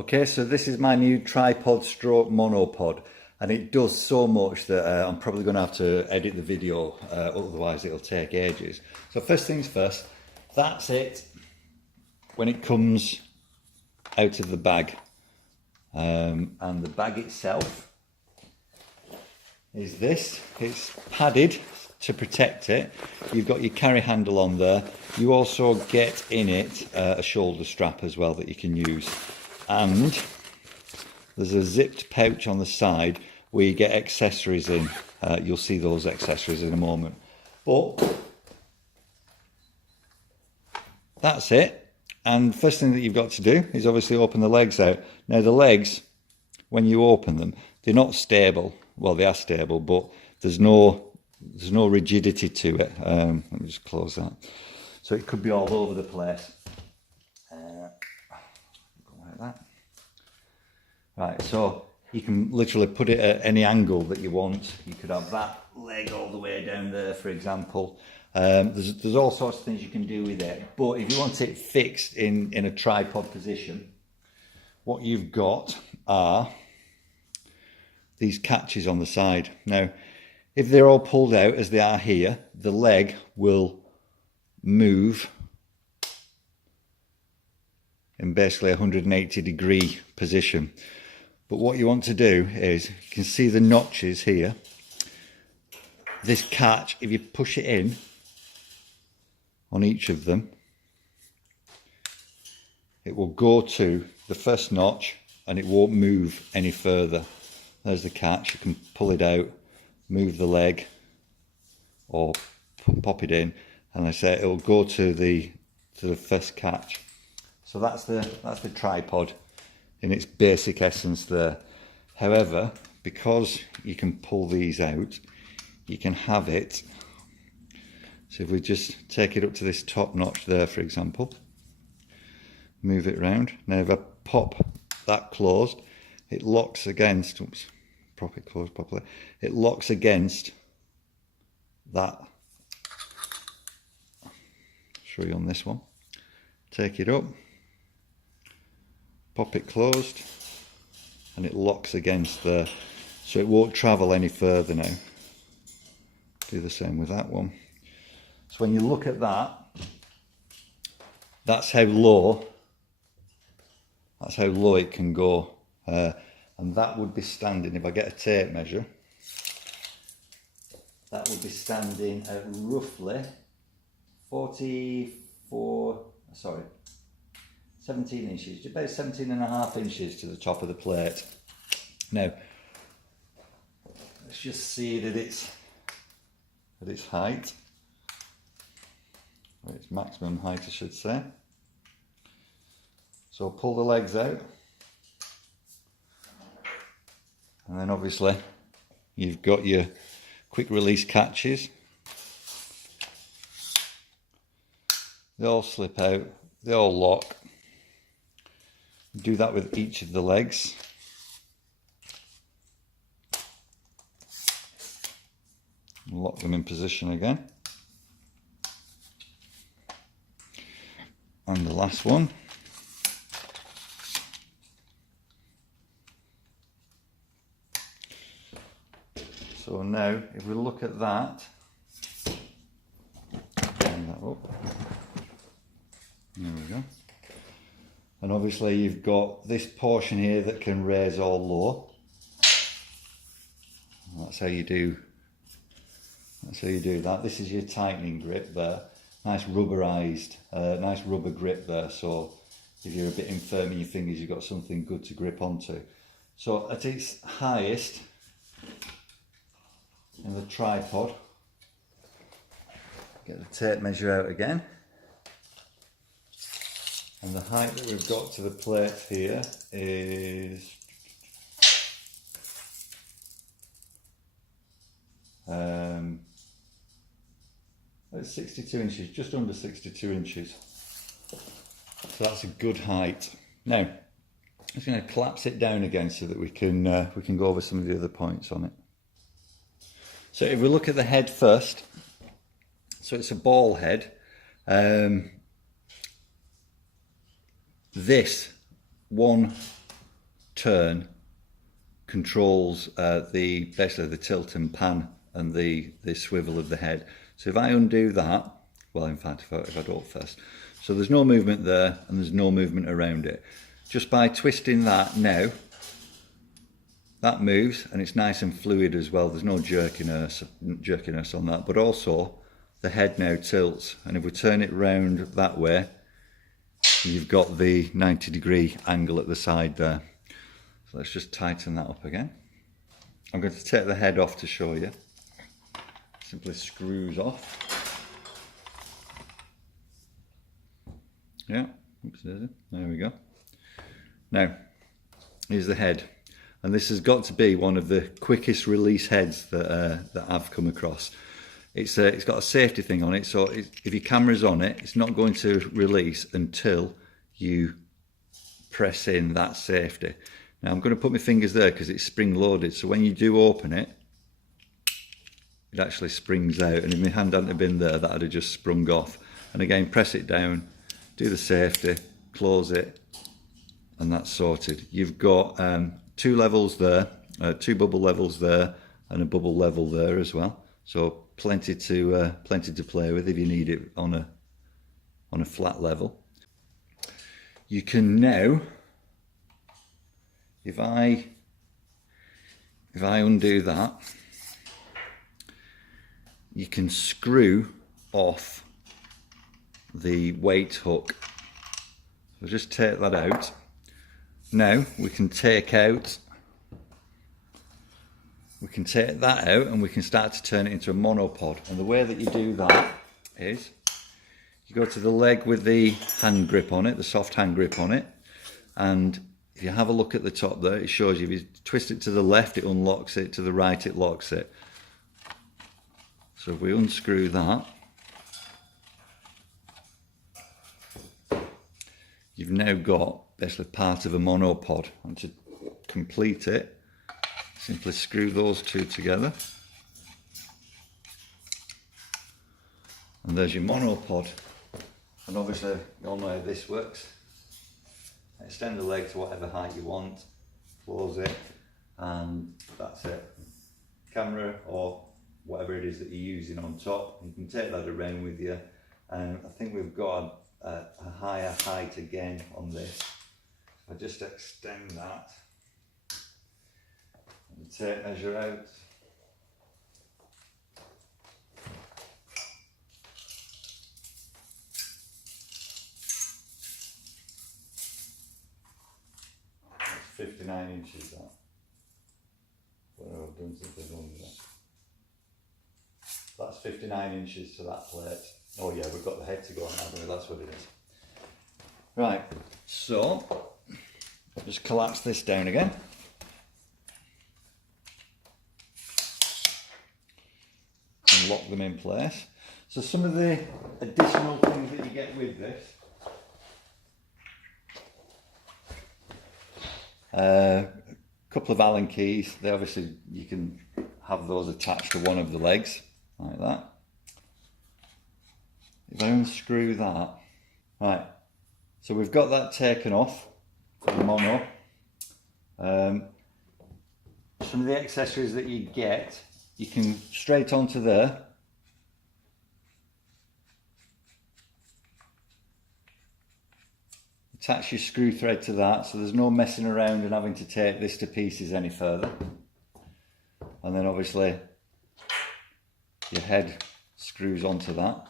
Okay, so this is my new tripod stroke monopod, and it does so much that I'm probably going to have to edit the video, otherwise it'll take ages. So first things first, that's it when it comes out of the bag. And the bag itself is this. It's padded to protect it. You've got your carry handle on there. You also get in it a shoulder strap as well that you can use. And there's a zipped pouch on the side where you get accessories in. You'll see those accessories in a moment. But that's it. And first thing that you've got to do is obviously open the legs out. Now the legs, when you open them, they're not stable. Well, they are stable, but there's no rigidity to it. Let me just close that. So it could be all over the place. Like that. Right, so you can literally put it at any angle that you want. You could have that leg all the way down there, for example. There's all sorts of things you can do with it, but if you want it fixed in a tripod position, what you've got are these catches on the side. Now, if they're all pulled out as they are here, the leg will move in basically a 180-degree position. But what you want to do is, you can see the notches here. This catch, if you push it in on each of them, it will go to the first notch and it won't move any further. There's the catch. You can pull it out, move the leg, or pop it in, and I say it'll go to the first catch. So that's the tripod in its basic essence there. However, because you can pull these out, you can have it. So if we just take it up to this top notch there, for example, move it round. Now if I pop that closed, it locks against, oops, prop it closed properly, it locks against that. I'll show you on this one. Take it up, pop it closed, and it locks against there, so it won't travel any further now. Do the same with that one. So when you look at that, that's how low it can go, and that would be standing, if I get a tape measure, that would be standing at roughly 17 inches, about 17.5 inches to the top of the plate. Now, let's just see that it's at its height, or its maximum height I should say. So pull the legs out, and then obviously you've got your quick release catches. They all slip out, they all lock. Do that with each of the legs. Lock them in position again. And the last one. So now, if we look at that, turn that up. There we go. And obviously you've got this portion here that can raise or lower. That's how you do that. This is your tightening grip there. Nice rubberized, nice rubber grip there. So if you're a bit infirm in your fingers, you've got something good to grip onto. So at its highest in the tripod, get the tape measure out again. And the height that we've got to the plate here is it's 62 inches, just under 62 inches. So that's a good height. Now, I'm just going to collapse it down again so that we can go over some of the other points on it. So if we look at the head first, so it's a ball head. This one turn controls basically the tilt and pan and the swivel of the head. So if I undo that, well, in fact, if I do it first, so there's no movement there and there's no movement around it. Just by twisting that now, that moves and it's nice and fluid as well. There's no jerkiness on that, but also the head now tilts, and if we turn it round that way, you've got the 90-degree angle at the side there. So let's just tighten that up again. I'm going to take the head off to show you. Simply screws off. Yeah, oops, there we go. Now, here's the head. And this has got to be one of the quickest release heads that I've come across. It's got a safety thing on it, so if your camera's on it, it's not going to release until you press in that safety. Now I'm going to put my fingers there because it's spring loaded, so when you do open it, it actually springs out, and if my hand hadn't been there, that would have just sprung off. And again, press it down, do the safety, close it, and that's sorted. You've got 2 levels there, 2 bubble levels there, and a bubble level there as well. So plenty to play with if you need it on a flat level. You can now, if I undo that, you can screw off the weight hook. So just take that out. Now we can take that out and we can start to turn it into a monopod. And the way that you do that is you go to the leg with the hand grip on it, the soft hand grip on it, and if you have a look at the top there, it shows you if you twist it to the left it unlocks it, to the right it locks it. So if we unscrew that, you've now got basically part of a monopod. And to complete it, simply screw those 2 together. And there's your monopod. And obviously you all know how this works. Extend the leg to whatever height you want, close it, and that's it. Camera or whatever it is that you're using on top, you can take that around with you. And I think we've got a higher height again on this. I just extend that and tape measure out. That's 59 inches that. What I've done since I've done that. That's 59 inches to that plate. Oh yeah, we've got the head to go on, haven't we? That's what it is. Right, so just collapse this down again. And lock them in place. So some of the additional things that you get with this. A couple of Allen keys. They obviously, you can have those attached to one of the legs, like that. If I unscrew that, right, so we've got that taken off, the mono. Some of the accessories that you get, you can straight onto there. Attach your screw thread to that, so there's no messing around and having to take this to pieces any further. And then obviously your head screws onto that.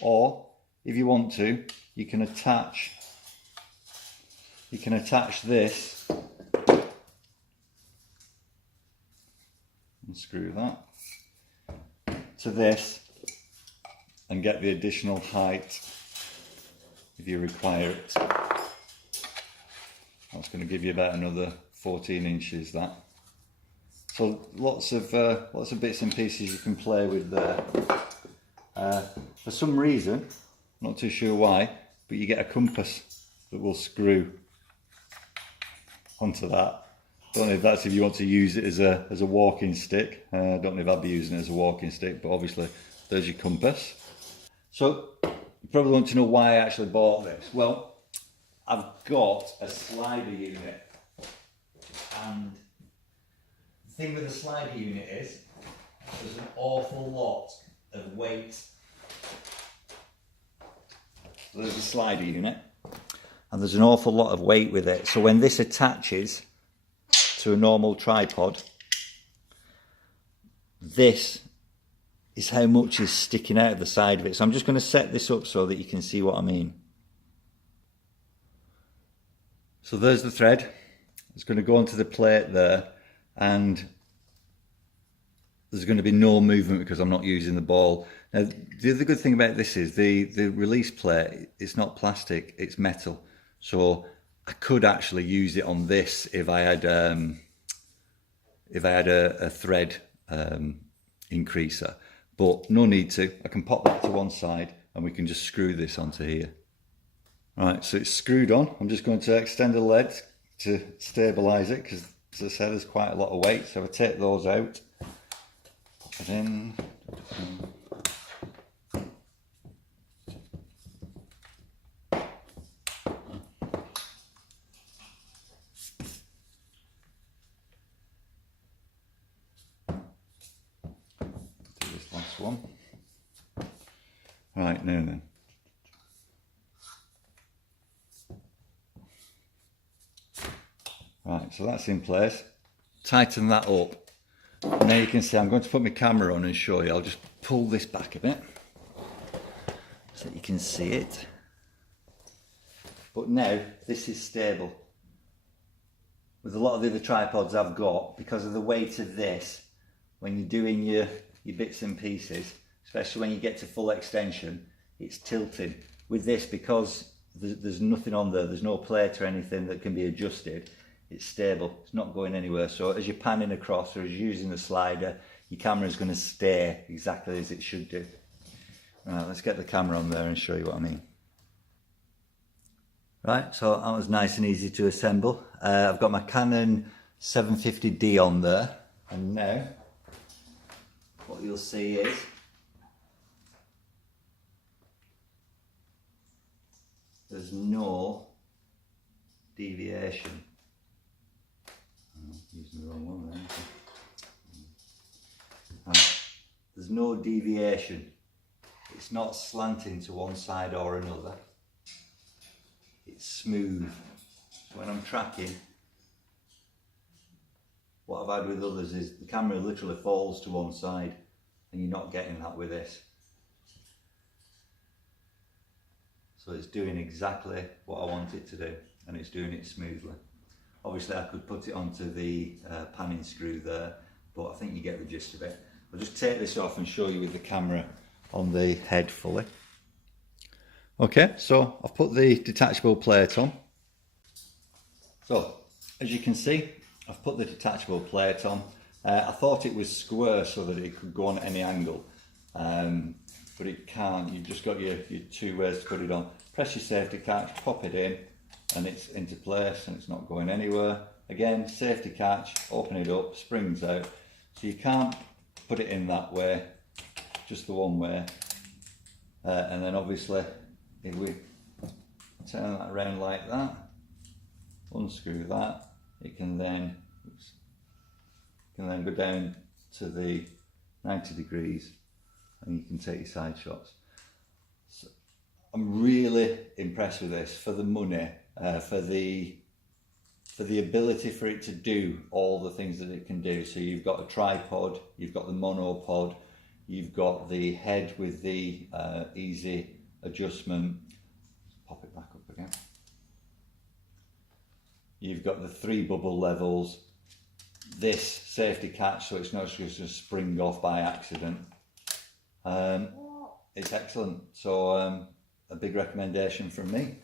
Or if you want to, you can attach this and screw that to this and get the additional height if you require it. That's going to give you about another 14 inches that. So lots of bits and pieces you can play with there. For some reason, not too sure why, but you get a compass that will screw onto that. Don't know if that's if you want to use it as a walking stick. I don't know if I'd be using it as a walking stick, but obviously there's your compass. So you probably want to know why I actually bought this. Well, I've got a slider unit And the thing with the slider unit is there's an awful lot of weight. So there's the slider unit, and there's an awful lot of weight with it. So when this attaches to a normal tripod, this is how much is sticking out of the side of it. So I'm just going to set this up so that you can see what I mean. So there's the thread. It's going to go onto the plate there, and there's going to be no movement because I'm not using the ball. Now, the other good thing about this is the release plate, it's not plastic, it's metal. So I could actually use it on this if I had a thread increaser, but no need to. I can pop that to one side and we can just screw this onto here. Right, so it's screwed on. I'm just going to extend the legs to stabilise it because, as I said, there's quite a lot of weight. So if I take those out, pop it in. Do this last one. Right, now then. Right, so that's in place. Tighten that up. Now you can see I'm going to put my camera on and show you. I'll just pull this back a bit so that you can see it. But now this is stable. With a lot of the other tripods I've got, because of the weight of this, when you're doing your bits and pieces, especially when you get to full extension, it's tilting. With this, because there's nothing on there, there's no plate or anything that can be adjusted, it's stable, it's not going anywhere. So as you're panning across or as you're using the slider, your camera is going to stay exactly as it should do. Right, let's get the camera on there and show you what I mean. Right, so that was nice and easy to assemble. I've got my Canon 750D on there, and now what you'll see is there's no deviation. I'm using the wrong one there. There's no deviation. It's not slanting to one side or another. It's smooth. So when I'm tracking, what I've had with others is the camera literally falls to one side, and you're not getting that with this. So it's doing exactly what I want it to do, and it's doing it smoothly. Obviously I could put it onto the panning screw there, but I think you get the gist of it. I'll just take this off and show you with the camera on the head fully. Okay, so I've put the detachable plate on. So, as you can see, I've put the detachable plate on. I thought it was square so that it could go on any angle, but it can't. You've just got your two ways to put it on. Press your safety catch, pop it in, and it's into place and it's not going anywhere. Again, safety catch, open it up, springs out. So you can't put it in that way, just the one way. And then obviously, if we turn that around like that, unscrew that, it can then go down to the 90 degrees and you can take your side shots. So I'm really impressed with this for the money, for the ability for it to do all the things that it can do. So you've got a tripod, you've got the monopod, you've got the head with the easy adjustment. Pop it back up again. You've got the 3 bubble levels, this safety catch so it's not just going to spring off by accident. It's excellent, so a big recommendation from me.